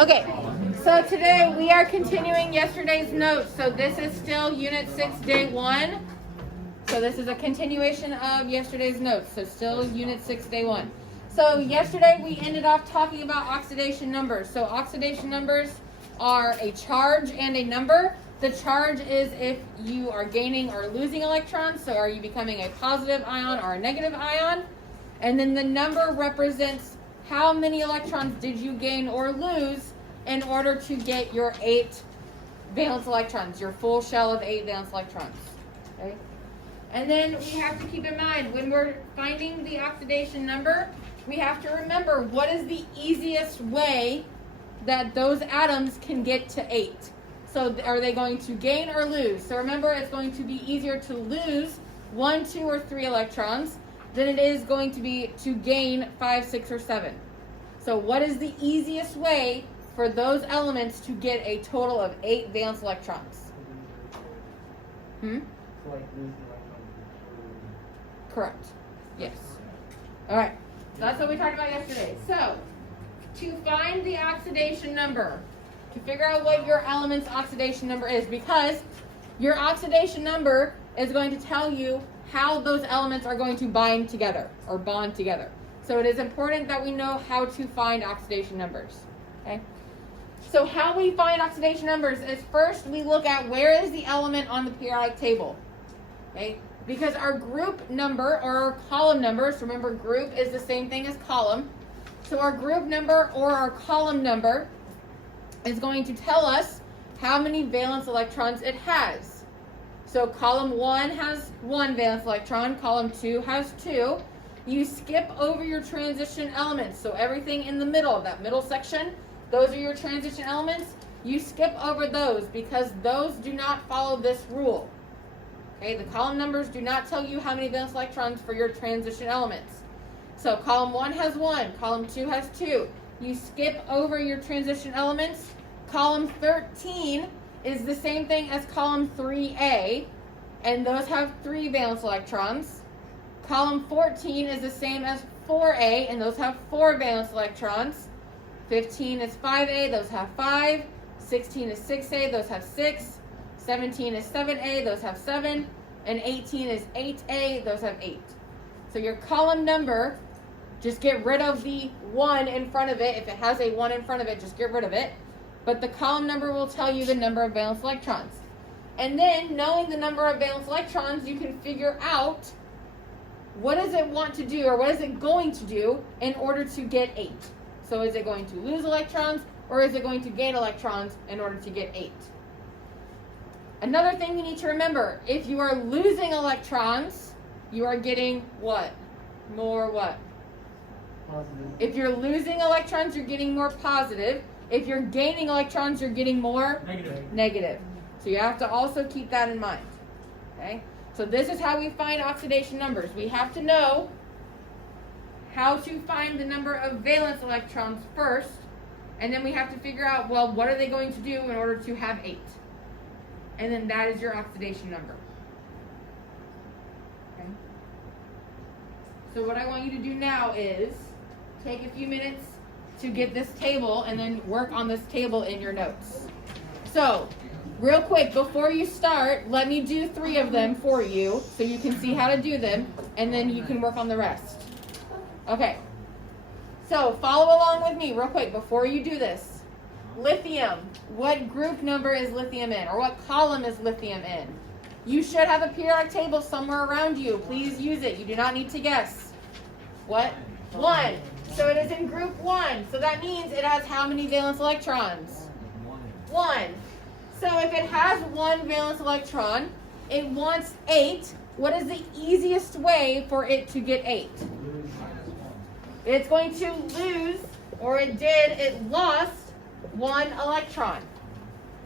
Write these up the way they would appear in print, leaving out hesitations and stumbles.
Okay, so today we are continuing yesterday's notes. So this is still Unit 6, Day 1. So this is a continuation of yesterday's notes. So still Unit 6, Day 1. So yesterday we ended off talking about oxidation numbers. So oxidation numbers are a charge and a number. The charge is if you are gaining or losing electrons. So are you becoming a positive ion or a negative ion? And then the number represents how many electrons did you gain or lose in order to get your 8 valence electrons, your full shell of 8 valence electrons. Okay? And then we have to keep in mind, when we're finding the oxidation number, we have to remember what is the easiest way that those atoms can get to 8. So are they going to gain or lose? So remember, it's going to be easier to lose 1, 2, or 3 electrons than it is going to be to gain 5, 6, or 7. So what is the easiest way for those elements to get a total of 8 valence electrons? Correct. Yes. All right. So that's what we talked about yesterday. So to find the oxidation number, to figure out what your element's oxidation number is, because your oxidation number is going to tell you how those elements are going to bind together or bond together. So it is important that we know how to find oxidation numbers. Okay? So how we find oxidation numbers is first we look at where is the element on the periodic table. Okay? Because our group number or our column number, so remember group is the same thing as column. So our group number or our column number is going to tell us how many valence electrons it has. So column 1 has 1 valence electron, column 2 has 2. You skip over your transition elements. So everything in the middle, that middle section, those are your transition elements. You skip over those because those do not follow this rule. Okay, the column numbers do not tell you how many valence electrons for your transition elements. So column 1 has 1, column 2 has 2. You skip over your transition elements. Column 13 is the same thing as column 3A, and those have 3 valence electrons. Column 14 is the same as 4A, and those have 4 valence electrons. 15 is 5A, those have 5. 16 is 6A, those have 6. 17 is 7A, those have 7. And 18 is 8A, those have 8. So your column number, just get rid of the 1 in front of it. If it has a 1 in front of it, just get rid of it. But the column number will tell you the number of valence electrons. And then, knowing the number of valence electrons, you can figure out what does it want to do, or what is it going to do in order to get 8. So is it going to lose electrons, or is it going to gain electrons in order to get 8? Another thing you need to remember, if you are losing electrons, you are getting what? More what? Positive. If you're losing electrons, you're getting more positive. If you're gaining electrons, you're getting more negative. So you have to also keep that in mind. Okay? So this is how we find oxidation numbers. We have to know how to find the number of valence electrons first, and then we have to figure out, well, what are they going to do in order to have 8? And then that is your oxidation number. Okay? So what I want you to do now is take a few minutes to get this table and then work on this table in your notes. So, real quick, before you start, let me do 3 of them for you so you can see how to do them, and then you can work on the rest. Okay. So, follow along with me real quick before you do this. Lithium. What group number is lithium in, or what column is lithium in? You should have a periodic table somewhere around you. Please use it. You do not need to guess. What? 1. So it is in group 1. So that means it has how many valence electrons? 1. So if it has 1 valence electron, it wants 8. What is the easiest way for it to get 8? It's going to lose, or it lost 1 electron.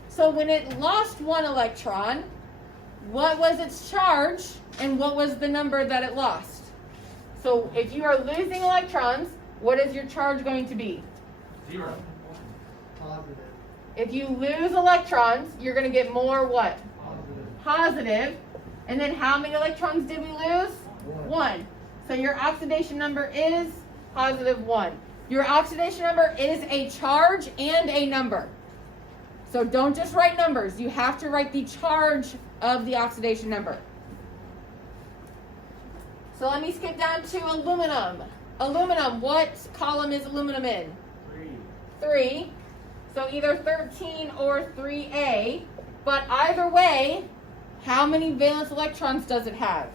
So when it lost 1 electron, what was its charge and what was the number that it lost? So if you are losing electrons, what is your charge going to be? 0. Positive. If you lose electrons, you're going to get more what? Positive. And then how many electrons did we lose? 1. So your oxidation number is positive 1. Your oxidation number is a charge and a number. So don't just write numbers. You have to write the charge of the oxidation number. So let me skip down to aluminum. Aluminum, what column is aluminum in? 3. So either 13 or 3A. But either way, how many valence electrons does it have?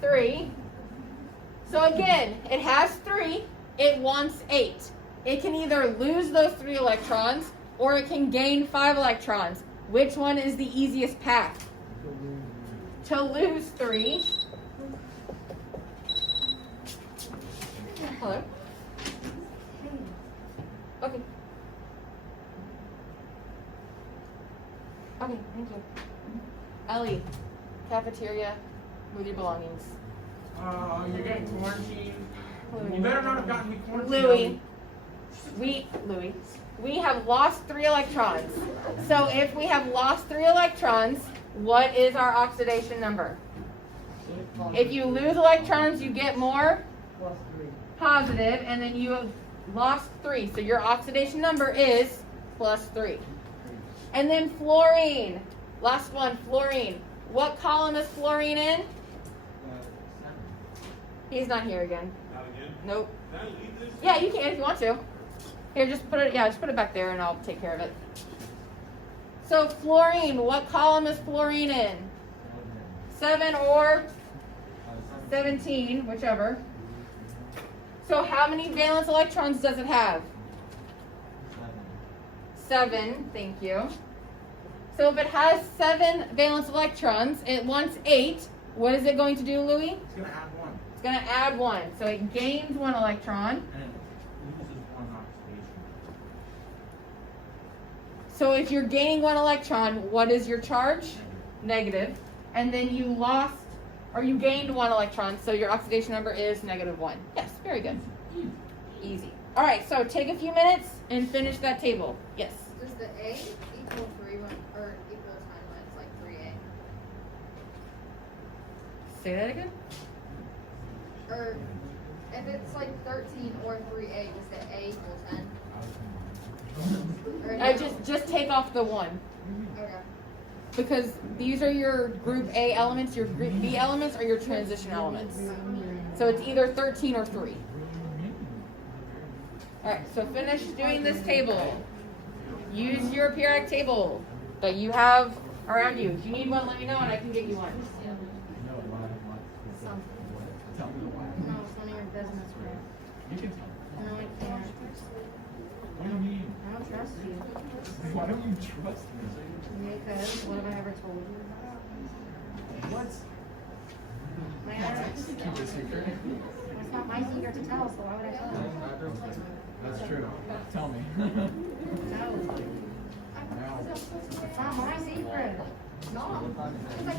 3. So again, it has 3. It wants 8. It can either lose those 3 electrons or it can gain 5 electrons. Which one is the easiest path? To lose 3. Hello? Okay. Okay, thank you. Ellie, cafeteria with your belongings. You're getting quarantined. You better not have gotten me quarantined. Louis, we have lost 3 electrons. So if we have lost 3 electrons, what is our oxidation number? If you lose electrons, you get more positive, and then you have lost 3. So your oxidation number is +3. And then fluorine. Last one, fluorine. What column is fluorine in? He's not here again. Not again? Nope. Can I leave this? Yeah, you can if you want to. Here, just put it. Yeah, just put it back there, and I'll take care of it. So fluorine. What column is fluorine in? 7 or 17, whichever. So how many valence electrons does it have? 7. Thank you. So if it has 7 valence electrons, it wants 8. What is it going to do, Louis? It's going to add 1. It's going to add 1. So it gains 1 electron. And it loses 1 oxidation. So if you're gaining 1 electron, what is your charge? Negative. And then you lost, or you gained 1 electron, so your oxidation number is -1. Yes, very good. Easy. All right, so take a few minutes and finish that table. Yes. Does the A equal 3 when, or equal 10 when it's like 3A? Say that again. Or if it's like 13 or 3A, does the A equal 10? Or no? Just take off the 1. Okay. Because these are your group A elements, your group B elements are your transition elements. So it's either 13 or 3. Alright, so finish doing this table. Use your periodic table that you have around you. If you need one, let me know and I can get you one. No, it's none of your business, bro. You can tell. No, I can't. What do you mean? I don't trust you. Why don't you trust me? Because what have I ever told you? What? My ex. Keep it secret. It's not my secret to tell, so why would I tell you? That's true. Tell me. No. Now. It's not my secret. It's not.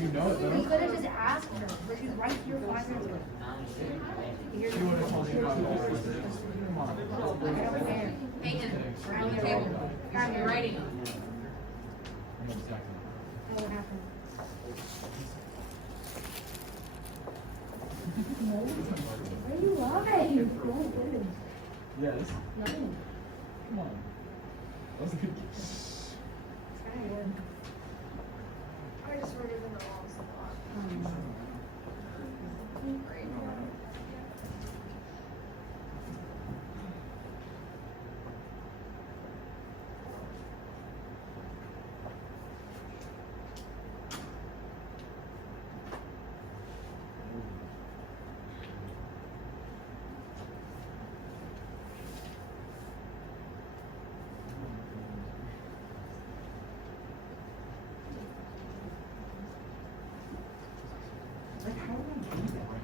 You know it You though. could have just asked her, but she's right here 5 minutes ago. You're She would have told me about it. Come on. I don't care. Peyton, around the table. You're writing. I know exactly. Oh, what happened? What are you loving? Yes. Nothing. Come on. That was a good. It's kind of good. I just wrote it in the wrong spot. Great. Like, how did I do that?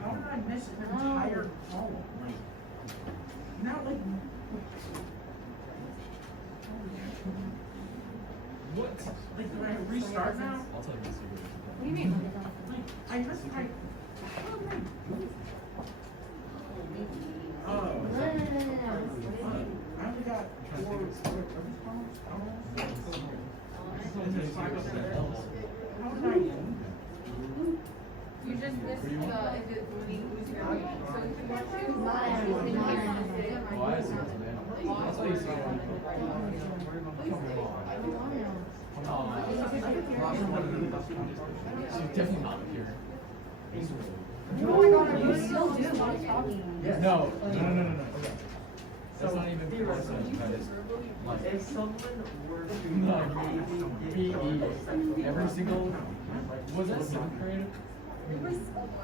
How did I miss an entire column? Like, not like. What? Like, do I restart now? I'll tell you my secret. What do you mean? Like, I missed my. How did I do it? Oh. No. I only got 4 columns. How did I do that? You just missed the, if it's losing your weight. So if you want to, just in here and just hit it. Oh, I see what's there. That's why you see one. She's definitely not here. Oh my god, you still do while I'm talking. No. That's not even If someone were to no. PE. Every single. Was that seventh grade?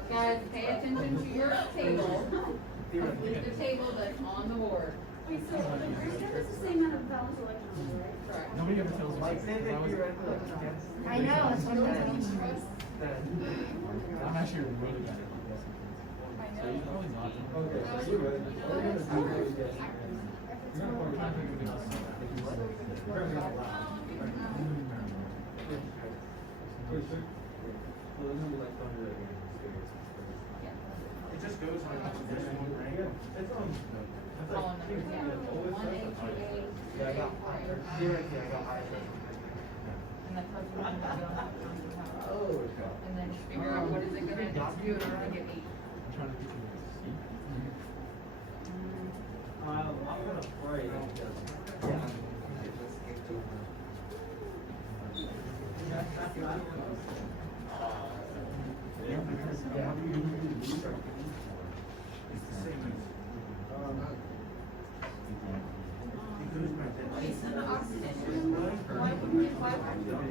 Guys, pay attention to your table. Leave the table that's on the board. Wait, so the first one is the same amount of valence electrons, right? Correct. Nobody ever tells me. like say that theoretical against I know, that's what I'm saying. I'm actually really bad at this. So he's probably not. Okay, so you're right. We're gonna do really good. I'm trying to think of it. It just goes on this one, right? It's on. It's Column like, numbers, yeah. always 1, 8, 2, 8, Yeah, I got theoretically, I got high. and that's how you want to go. Oh, And then just figure out what is it gonna do in order to get 8. I'm trying to think of it. I'm gonna pray. Yeah.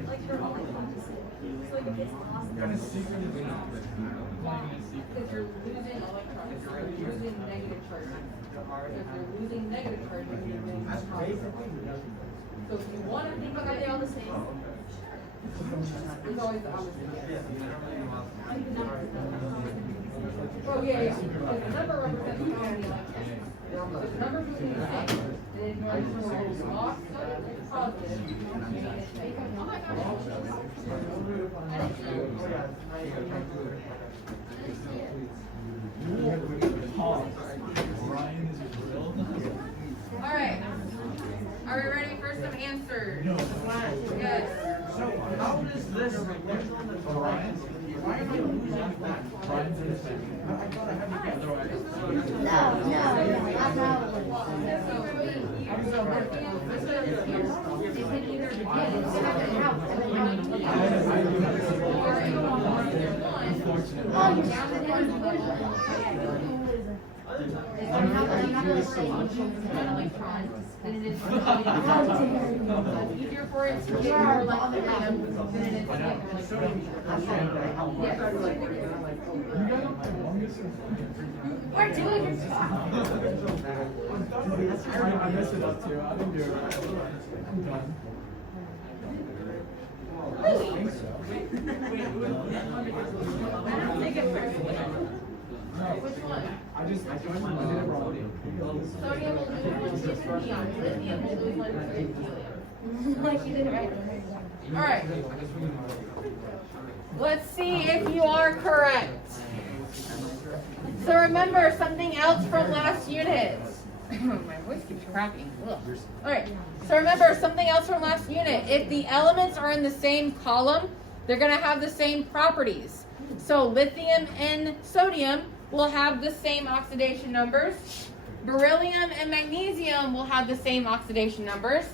Like they're all like opposite. So like if it's lost, Kind of secret is not. Playing in secret. Because you're losing electrons, you're losing negative charges. If you're losing negative charges, you're losing positive. So if you want to think but about are it, they all the same? it's always the opposite. Oh, yeah. Because the number represents how many electrons. So if the number's moving the same, then if you're going to loss positive, meaning it's negative. Ryan is your grill. All right. Are we ready for some answers? No. Yes. So how does this relate on the Ryan? Why am I losing that? Ryan's in the second. I thought I had to get Otherwise. I'm not. So it can either be or it will be either one. Unfortunately. One electron, then it is so it's easier for it to get more electron than it is to get more electron. Yes. You guys are the longest. We're doing your job. I messed it up too. I didn't do it right. I'm done. I think so. I don't think it personally. Which one? I did it wrong. Sodium will lose 1 to neon. Lithium will lose 1 to helium. Like you did it right. All right. Let's see if you are correct. So remember something else from last unit. My voice keeps cracking. Ugh. All right. So remember something else from last unit. If the elements are in the same column, they're going to have the same properties. So lithium and sodium will have the same oxidation numbers. Beryllium and magnesium will have the same oxidation numbers.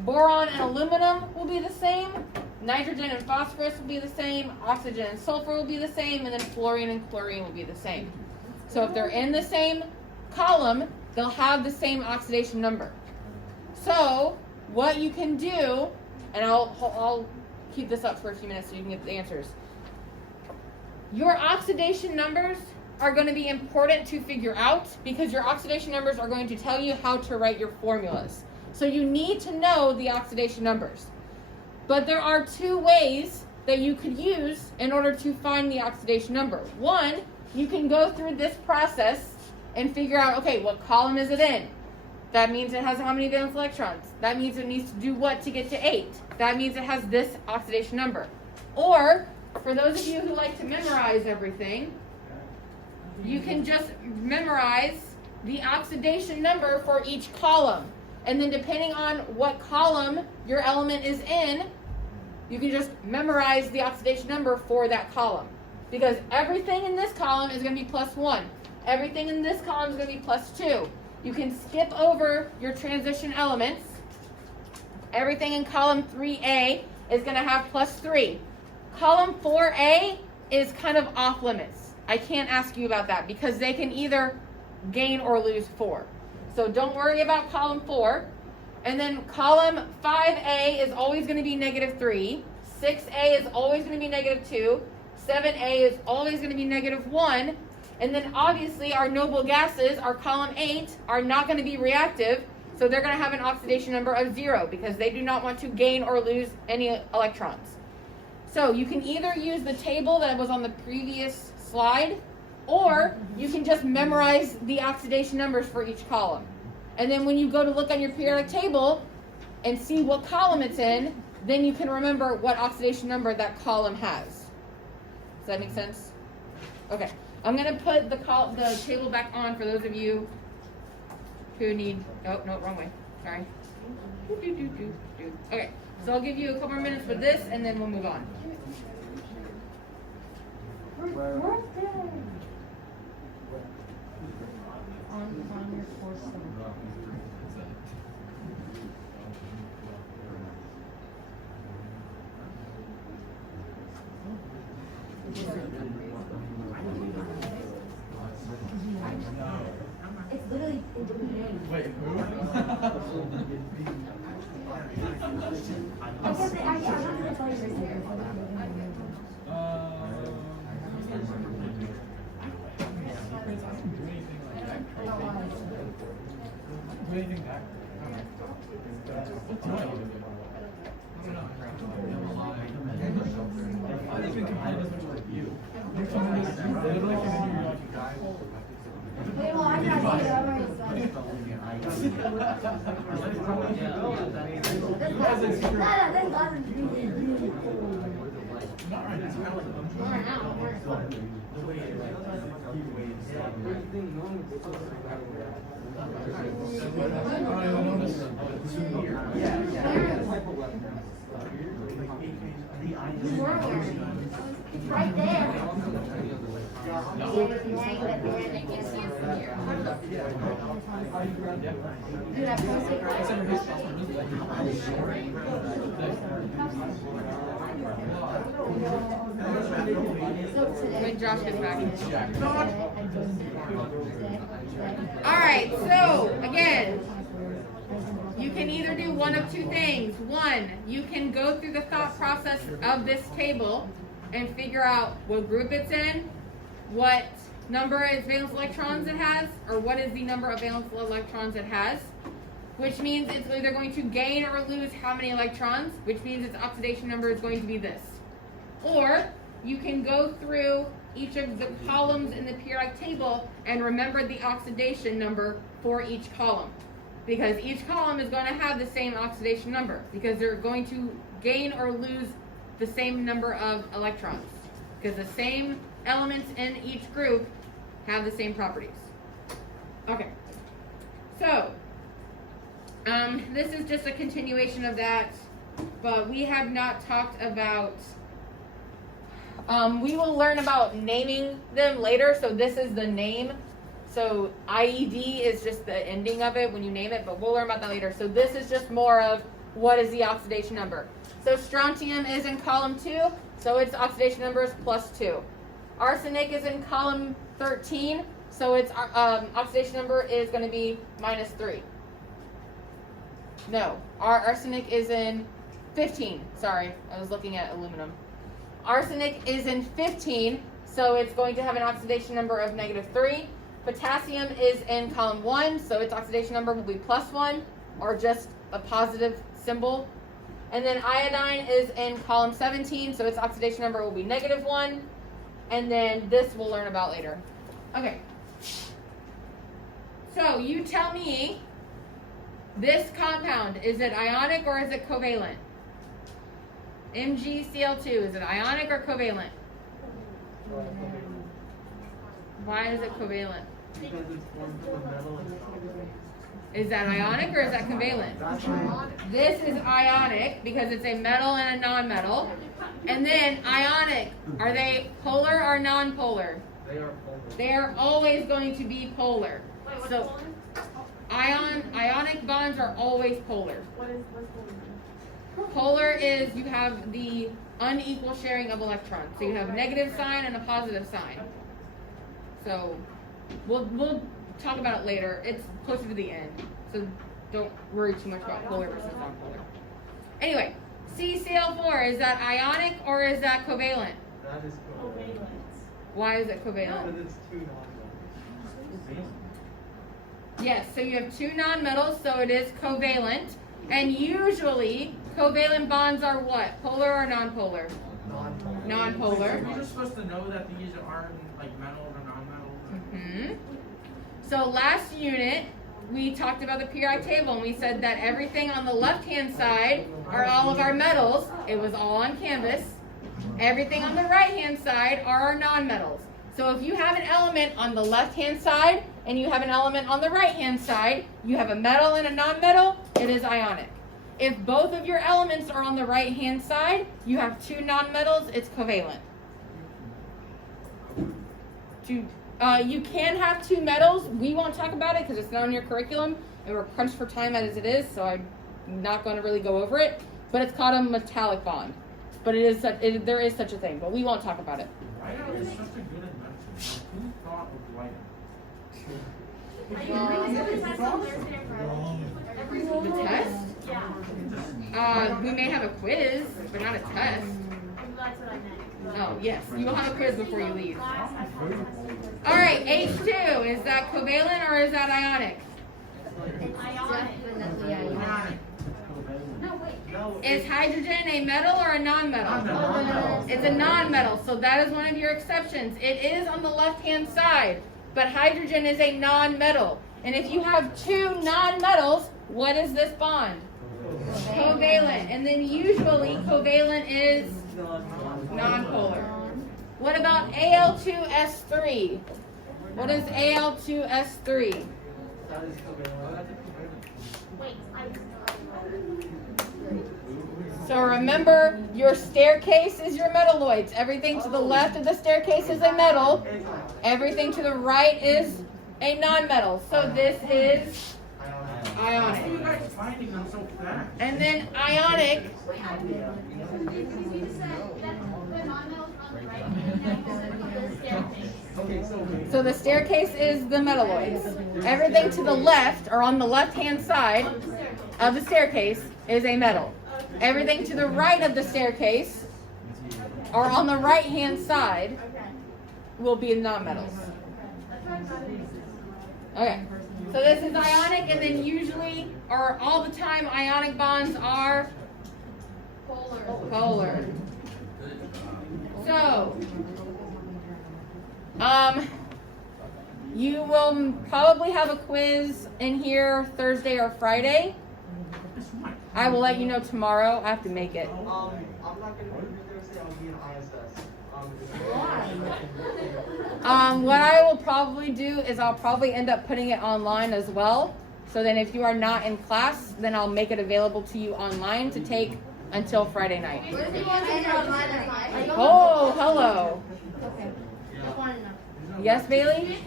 Boron and aluminum will be the same. Nitrogen and phosphorus will be the same. Oxygen and sulfur will be the same. And then fluorine and chlorine will be the same. So if they're in the same column, they'll have the same oxidation number. So what you can do, and I'll keep this up for a few minutes so you can get the answers. Your oxidation numbers are going to be important to figure out because your oxidation numbers are going to tell you how to write your formulas. So you need to know the oxidation numbers. But there are 2 ways that you could use in order to find the oxidation number. One, you can go through this process and figure out, okay, what column is it in? That means it has how many valence electrons? That means it needs to do what to get to 8? That means it has this oxidation number. Or, for those of you who like to memorize everything, you can just memorize the oxidation number for each column. And then depending on what column your element is in, you can just memorize the oxidation number for that column. because everything in this column is going to be plus 1. Everything in this column is going to be plus 2. You can skip over your transition elements. Everything in column 3A is going to have plus 3. Column 4A is kind of off limits. I can't ask you about that because they can either gain or lose 4. So don't worry about column 4. And then column 5A is always going to be negative 3. 6A is always going to be negative 2. 7A is always going to be negative 1. And then obviously our noble gases, our column 8, are not going to be reactive. So they're going to have an oxidation number of 0 because they do not want to gain or lose any electrons. So you can either use the table that was on the previous slide, or you can just memorize the oxidation numbers for each column. And then when you go to look on your periodic table and see what column it's in, then you can remember what oxidation number that column has. Does that make sense? Okay. I'm going to put the table back on for those of you who need... Oh, no, wrong way. Sorry. Okay. So I'll give you a couple more minutes for this, and then we'll move on. On your course. It's literally Wait, who? I guess I'm not gonna tell you this here. Do anything back? I think we can play this much like you. You're literally gonna do your guys. Wait, well, I'm not saying that already. Not right now. It's right there. Dude, I posted When Josh gets back. Alright, so again, you can either do one of two things. One, you can go through the thought process of this table and figure out what group it's in, what number of valence electrons it has, or what is the number of valence electrons it has, which means it's either going to gain or lose how many electrons, which means its oxidation number is going to be this. Or you can go through each of the columns in the periodic table and remember the oxidation number for each column. Because each column is going to have the same oxidation number, because they're going to gain or lose the same number of electrons. Because the same elements in each group have the same properties. Okay. So, this is just a continuation of that, but we have not talked about... we will learn about naming them later, so this is the name. So IED is just the ending of it when you name it, but we'll learn about that later. So this is just more of what is the oxidation number. So strontium is in column 2, so its oxidation number is +2. Arsenic is in column 13, so its oxidation number is going to be -3. No, our arsenic is in 15. Sorry, I was looking at aluminum. Arsenic is in 15, so it's going to have an oxidation number of -3. Potassium is in column 1, so its oxidation number will be +1, or just a positive symbol. And then iodine is in column 17, so its oxidation number will be -1. And then this we'll learn about later. Okay. So you tell me, this compound, is it ionic or is it covalent? MgCl2, is it ionic or covalent? Why is it covalent? Because it's formed from a metal and Is that ionic or is that covalent? That's ionic. This is ionic because it's a metal and a non-metal. And then ionic, are they polar or non-polar? They are polar. They are always going to be polar. So ionic bonds are always polar. What's polar? Polar is you have the unequal sharing of electrons. So you have a negative sign and a positive sign. So we'll talk about it later. It's closer to the end. So don't worry too much about polar versus non-polar. Anyway, CCl4, is that ionic or is that covalent? That is covalent. Why is it covalent? Because it's two non-metals. Yes, so you have two nonmetals, so it is covalent. And usually, covalent bonds are what? Polar or nonpolar? Non-polar. Non-polar. We're just supposed to know that these aren't like metals or non-metals. So last unit, we talked about the periodic table, and we said that everything on the left-hand side are all of our metals. It was all on canvas. Everything on the right-hand side are our nonmetals. So if you have an element on the left-hand side and you have an element on the right-hand side, you have a metal and a nonmetal, it is ionic. If both of your elements are on the right-hand side, you have two nonmetals, it's covalent. You can have two metals. We won't talk about it because it's not on your curriculum, and we're crunched for time as it is, so I'm not going to really go over it. But it's called a metallic bond. But there is such a thing, but we won't talk about it. Whiteout is such a good invention. Who thought of whiteout? Are you going to do the test on Thursday or Friday? The test? Yeah. We may have a quiz, but not a test. That's what I meant. Oh, yes. You will have a quiz before you leave. Class, I thought it was All right, H2. Is that covalent or is that ionic? Ionic. No, wait. No, Is hydrogen a metal or a non-metal? It's a non-metal, so that is one of your exceptions. It is on the left-hand side, but hydrogen is a non-metal. And if you have two non-metals, what is this bond? Covalent. And then usually covalent is non-polar. What about Al2S3? What is Al2S3? that is covalent. Wait, So remember, your staircase is your metalloids. Everything to the left of the staircase is a metal. Everything to the right is a non-metal. So this is How are you ionic. guys finding them so fast? And then ionic, so the staircase is the metalloids. Everything to the left, or on the left-hand side of the staircase, is a metal. Everything to the right of the staircase, or on the right-hand side, will be non-metals. Okay, so this is ionic, and then usually, or all the time, ionic bonds are polar. So, you will probably have a quiz in here Thursday or Friday. I will let you know tomorrow. I have to make it. I'm not going to be here Thursday. I'll be in ISS. What I will probably do is I'll probably end up putting it online as well. So then if you are not in class, then I'll make it available to you online to take until Friday night. Oh, hello. Okay. Just wanted to know. Yes, Bailey?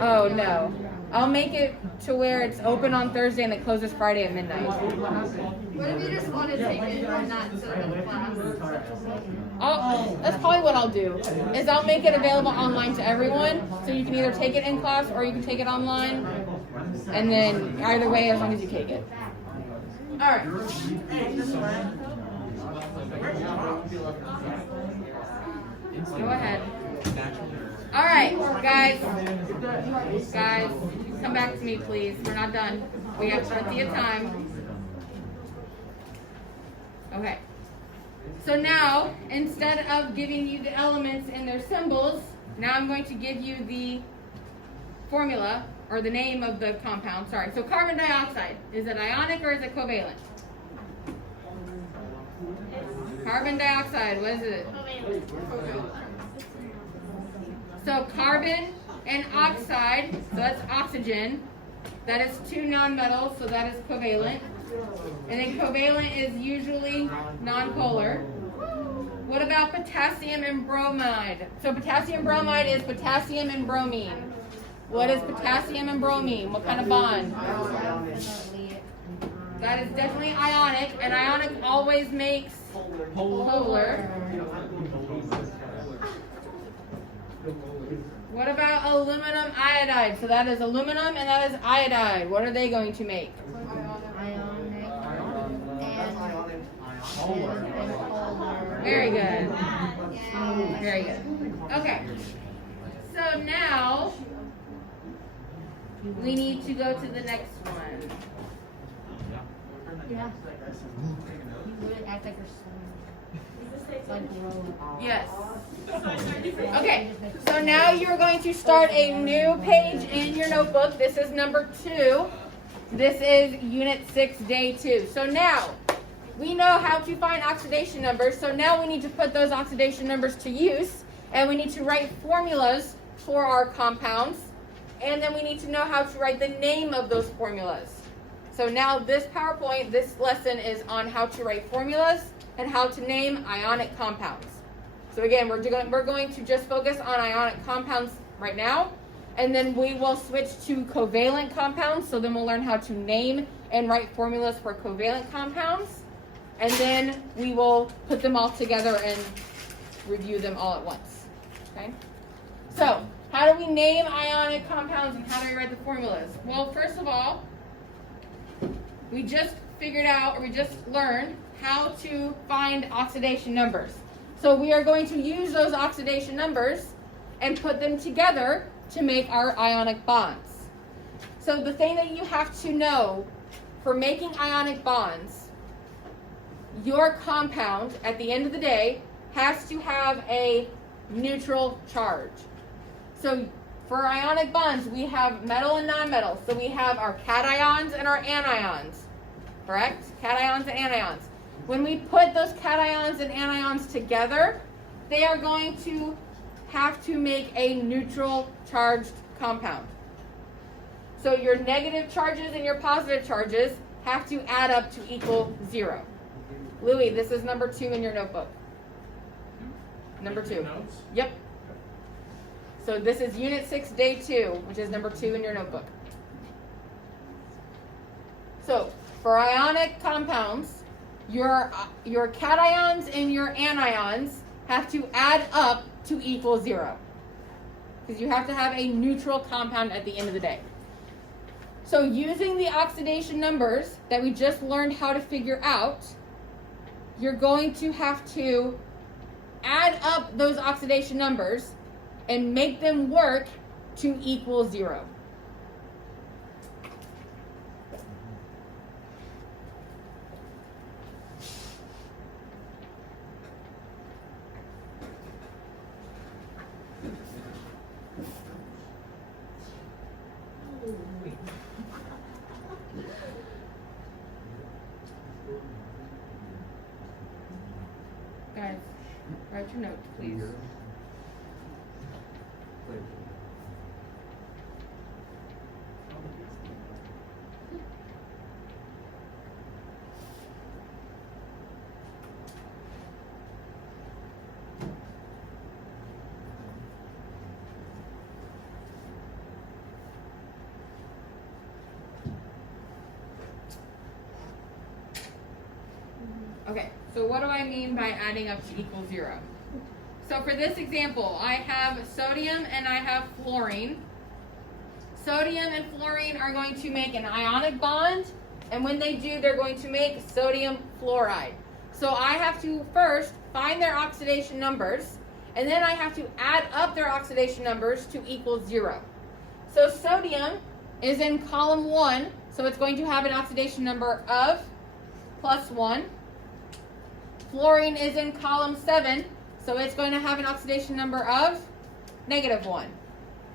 Oh, no. I'll make it to where it's open on Thursday and it closes Friday at midnight. What if you just want to take it and not sit in class? That's probably what I'll do, is I'll make it available online to everyone, so you can either take it in class or you can take it online, and then either way, as long as you take it. All right. Go ahead. All right, guys, come back to me, please. We're not done. We have plenty of time. Okay. So now, instead of giving you the elements and their symbols, now I'm going to give you the formula, or the name of the compound. Sorry. So carbon dioxide, is it ionic or is it covalent? Carbon dioxide, what is it? So carbon and oxide, so that's oxygen. That is two nonmetals, so that is covalent. And then covalent is usually nonpolar. What about potassium and bromide? So potassium bromide is potassium and bromine. What is potassium and bromine? What kind of bond? That is definitely ionic, and ionic always makes polar. What about aluminum iodide? So that is aluminum and that is iodide. What are they going to make? Ionic. That's ionic. Very good. Very good. Okay. So now we need to go to the next one. Yeah. You would act like you're like Yes. Okay. So now you're going to start a new page in your notebook. This is number 2. This is Unit 6, Day 2. So now we know how to find oxidation numbers. So now we need to put those oxidation numbers to use, and we need to write formulas for our compounds, and then we need to know how to write the name of those formulas. So now this PowerPoint, this lesson is on how to write formulas and how to name ionic compounds. So again, we're going to just focus on ionic compounds right now, and then we will switch to covalent compounds. So then we'll learn how to name and write formulas for covalent compounds, and then we will put them all together and review them all at once. Okay? So how do we name ionic compounds and how do we write the formulas? Well, first of all, we just figured out, or we just learned how to find oxidation numbers. So we are going to use those oxidation numbers and put them together to make our ionic bonds. So the thing that you have to know for making ionic bonds, your compound at the end of the day has to have a neutral charge. So for ionic bonds, we have metal and nonmetal. So we have our cations and our anions, correct? Cations and anions. When we put those cations and anions together, they are going to have to make a neutral charged compound. So your negative charges and your positive charges have to add up to equal 0. Louis, this is number 2 in your notebook. Number 2. Yep. So this is Unit 6, Day 2, which is number 2 in your notebook. So for ionic compounds, your cations and your anions have to add up to equal 0. Because you have to have a neutral compound at the end of the day. So using the oxidation numbers that we just learned how to figure out, you're going to have to add up those oxidation numbers and make them work to equal 0. Guys, write your notes, please. Okay, so what do I mean by adding up to equal 0? So for this example, I have sodium and I have fluorine. Sodium and fluorine are going to make an ionic bond, and when they do, they're going to make sodium fluoride. So I have to first find their oxidation numbers, and then I have to add up their oxidation numbers to equal 0. So sodium is in column 1, so it's going to have an oxidation number of +1. Fluorine is in column 7, so it's going to have an oxidation number of -1.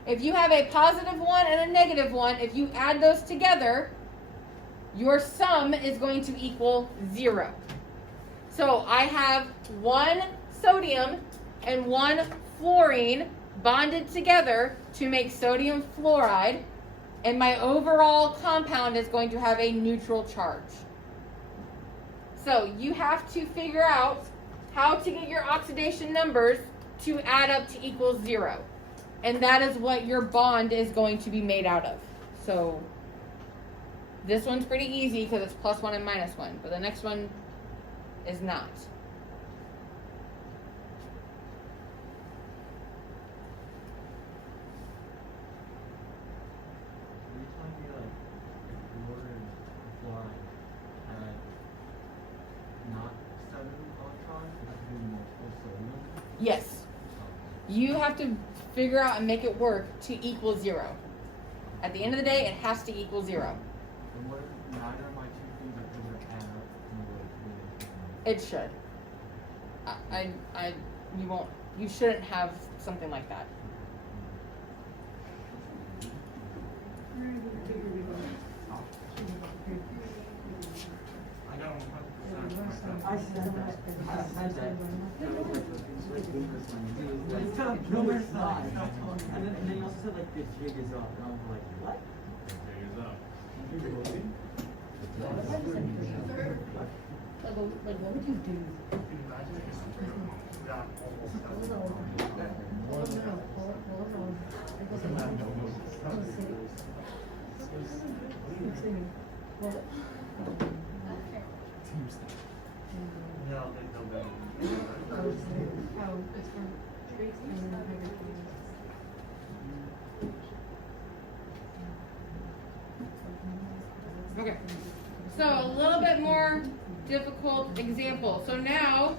If you have a +1 and a -1, if you add those together, your sum is going to equal 0. So I have 1 sodium and 1 fluorine bonded together to make sodium fluoride, and my overall compound is going to have a neutral charge. So you have to figure out how to get your oxidation numbers to add up to equal 0. And that is what your bond is going to be made out of. So this one's pretty easy because it's +1 and -1, but the next one is not. You're telling me like if water and fluoride had not 7 electrons, it has to be multiple sodium? Yes. You have to figure out and make it work to equal 0. At the end of the day, it has to equal 0. And what if neither of my two things are going to add up in the way It should. You won't. You shouldn't have something like that. I got 100%. I said that. No, it's not. And then you also said like the jig is up, and I was like, what? Like, what would you do? No, there's no better. Oh, it's from Okay. So a little bit more difficult example. So now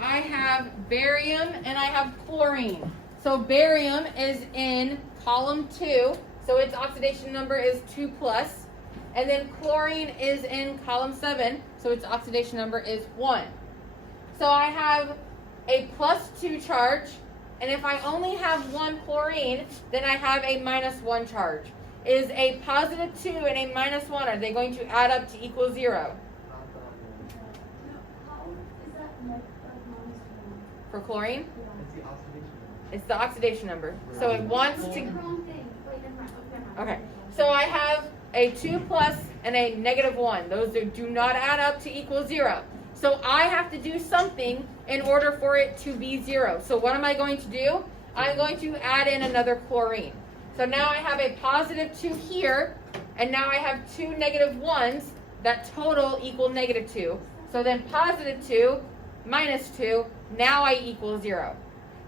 I have barium and I have chlorine. So barium is in column 2, so its oxidation number is 2+. And then chlorine is in column 7, so its oxidation number is 1. So I have a +2 charge, and if I only have one chlorine, then I have a -1 charge. Is a +2 and a -1, are they going to add up to equal 0? How is that -1? For chlorine, It's the oxidation. it's the oxidation number. So it wants to. Wrong thing. Wait, never mind. Okay. So I have a 2+ and a -1. Those do not add up to equal 0. So I have to do something in order for it to be 0. So what am I going to do? I'm going to add in another chlorine. So now I have a +2 here, and now I have 2 -1s that total equal -2. So then +2 -2, now I equal 0.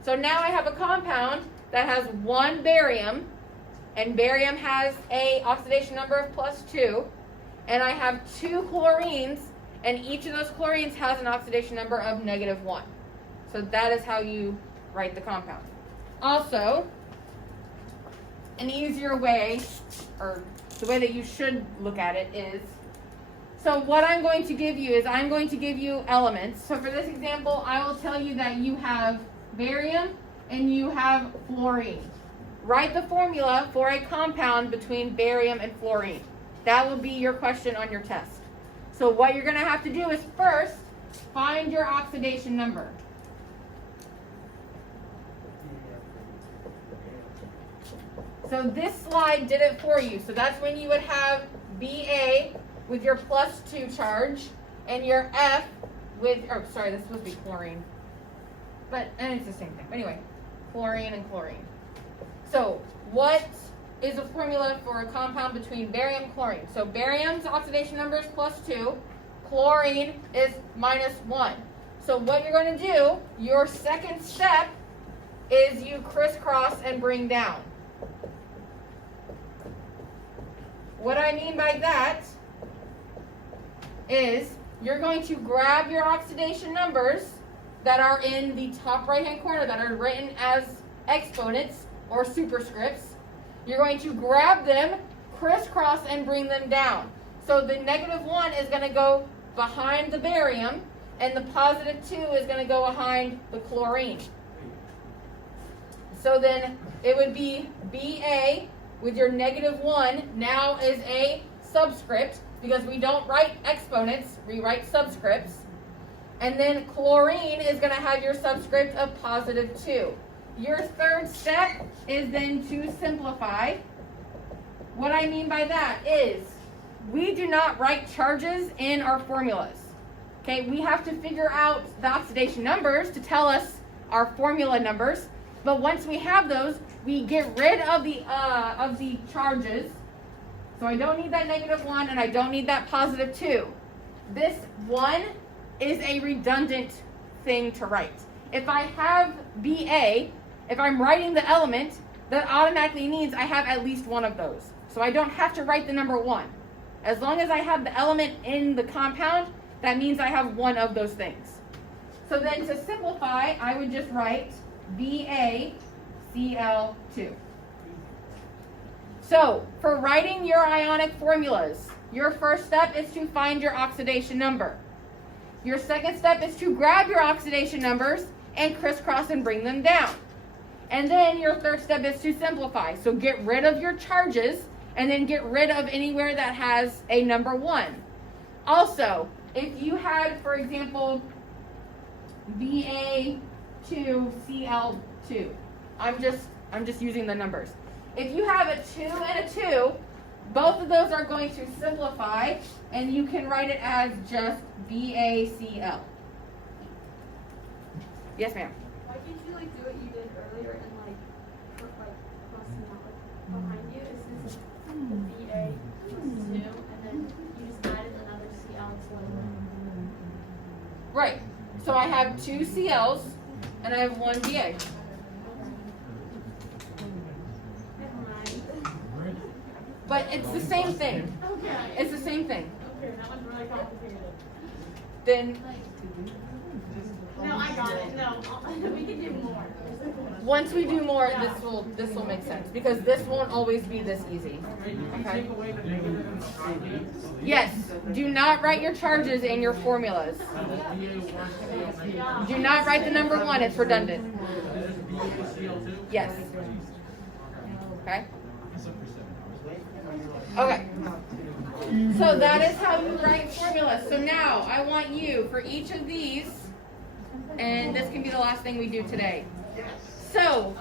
So now I have a compound that has 1 barium, and barium has a oxidation number of +2, and I have 2 chlorines, and each of those chlorines has an oxidation number of -1. So that is how you write the compound. Also, an easier way, or the way that you should look at it is, so what I'm going to give you is I'm going to give you elements. So for this example, I will tell you that you have barium and you have fluorine. Write the formula for a compound between barium and fluorine. That will be your question on your test. So what you're going to have to do is first find your oxidation number. So this slide did it for you. So that's when you would have Ba with your +2 charge and your F with, oh sorry, this is supposed to be chlorine. But, and it's the same thing. But anyway, chlorine and chlorine. So what is a formula for a compound between barium and chlorine? So barium's oxidation number is +2. Chlorine is -1. So what you're going to do, your second step is you crisscross and bring down. What I mean by that is you're going to grab your oxidation numbers that are in the top right hand corner that are written as exponents or superscripts. You're going to grab them, crisscross, and bring them down. So the -1 is going to go behind the barium, and the +2 is going to go behind the chlorine. So then it would be Ba with your -1 now is a subscript, because we don't write exponents, we write subscripts. And then chlorine is going to have your subscript of +2. Your third step is then to simplify. What I mean by that is we do not write charges in our formulas. Okay, we have to figure out the oxidation numbers to tell us our formula numbers. But once we have those, we get rid of the charges. So I don't need that -1 and I don't need that +2. This 1 is a redundant thing to write. If I have BA, if I'm writing the element, that automatically means I have at least one of those. So I don't have to write the number 1. As long as I have the element in the compound, that means I have one of those things. So then to simplify, I would just write BaCl2. So for writing your ionic formulas, your first step is to find your oxidation number. Your second step is to grab your oxidation numbers and crisscross and bring them down. And then your third step is to simplify. So get rid of your charges and then get rid of anywhere that has a number 1. Also, if you had, for example, Ba2Cl2, I'm just using the numbers. If you have a 2 and a 2, both of those are going to simplify, and you can write it as just BaCl. Yes, ma'am. Why can't you like do what you did earlier and like cross them out like behind you? It's just the BA plus 2 and then you just added another CL to like. Right. So I have 2 Cl's and I have 1 Ba. Never mind. But it's the same thing. Okay. It's the same thing. Okay, that one's really complicated. Then No, I got it. No, we can do more. once we do more, this will make sense because this won't always be this easy. Okay. Yes. Do not write your charges in your formulas. Do not write the number 1. It's redundant. Yes. Okay. Okay. So that is how you write formulas. So now I want you for each of these, and this can be the last thing we do today. So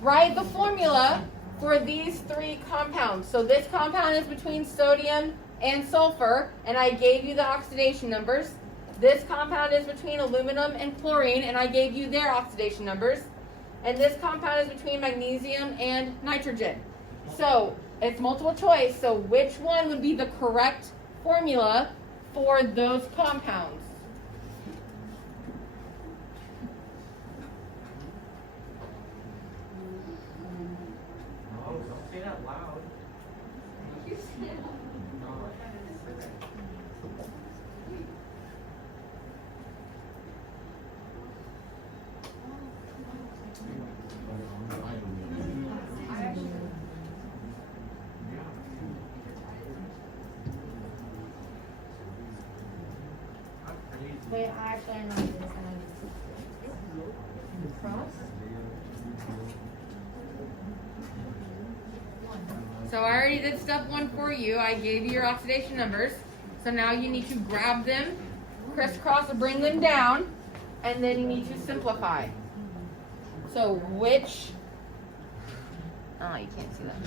write the formula for these 3 compounds. So this compound is between sodium and sulfur, and I gave you the oxidation numbers. This compound is between aluminum and chlorine, and I gave you their oxidation numbers. And this compound is between magnesium and nitrogen. So it's multiple choice. So which one would be the correct formula for those compounds? No, don't say that loud. Wait, I actually know this. Cross? So I already did step 1 for you. I gave you your oxidation numbers. So now you need to grab them, crisscross, and bring them down, and then you need to simplify. So which, oh, you can't see that.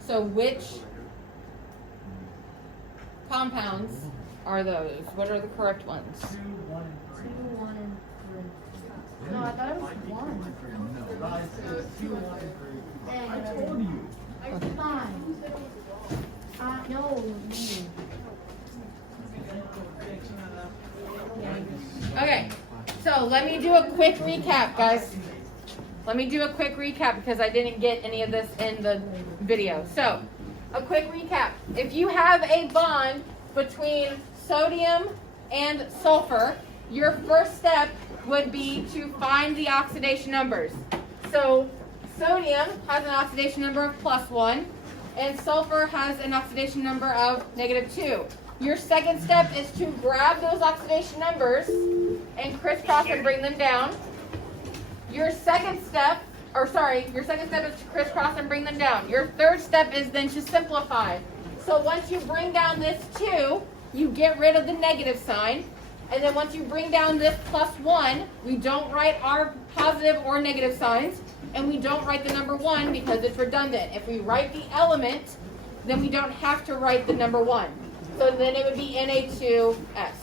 So which compounds are those? What are the correct ones? 2, 1, and 3. No, I thought it was 1. Guys, it's 2, 1, and 3. I told you. Fine. No. Okay, so let me do a quick recap, guys. Let me do a quick recap because I didn't get any of this in the video. So, a quick recap. If you have a bond between sodium and sulfur, your first step would be to find the oxidation numbers. So, sodium has an oxidation number of +1, and sulfur has an oxidation number of -2. Your second step is to grab those oxidation numbers and crisscross and bring them down. Your second step is to crisscross and bring them down. Your third step is then to simplify. So once you bring down this 2, you get rid of the negative sign, And then once you bring down this +1, we don't write our positive or negative signs, and we don't write the number 1 because it's redundant. If we write the element, then we don't have to write the number 1. So then it would be Na2S.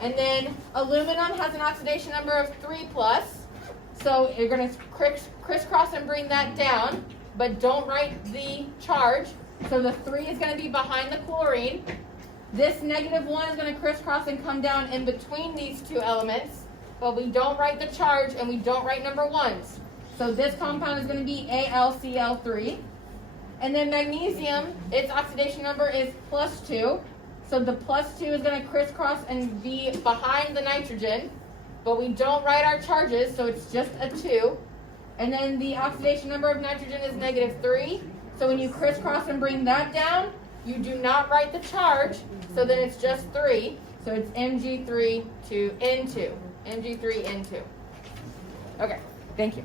And then aluminum has an oxidation number of 3+. So you're going to crisscross and bring that down, but don't write the charge. So the 3 is going to be behind the chlorine. This -1 is going to crisscross and come down in between these two elements, but we don't write the charge and we don't write number 1s. So this compound is going to be AlCl3. And then magnesium, its oxidation number is +2. So the +2 is going to crisscross and be behind the nitrogen, but we don't write our charges, so it's just a 2. And then the oxidation number of nitrogen is -3. So when you crisscross and bring that down, you do not write the charge, so then it's just 3. So it's Mg3 to N2. Mg3 N2. Okay, thank you.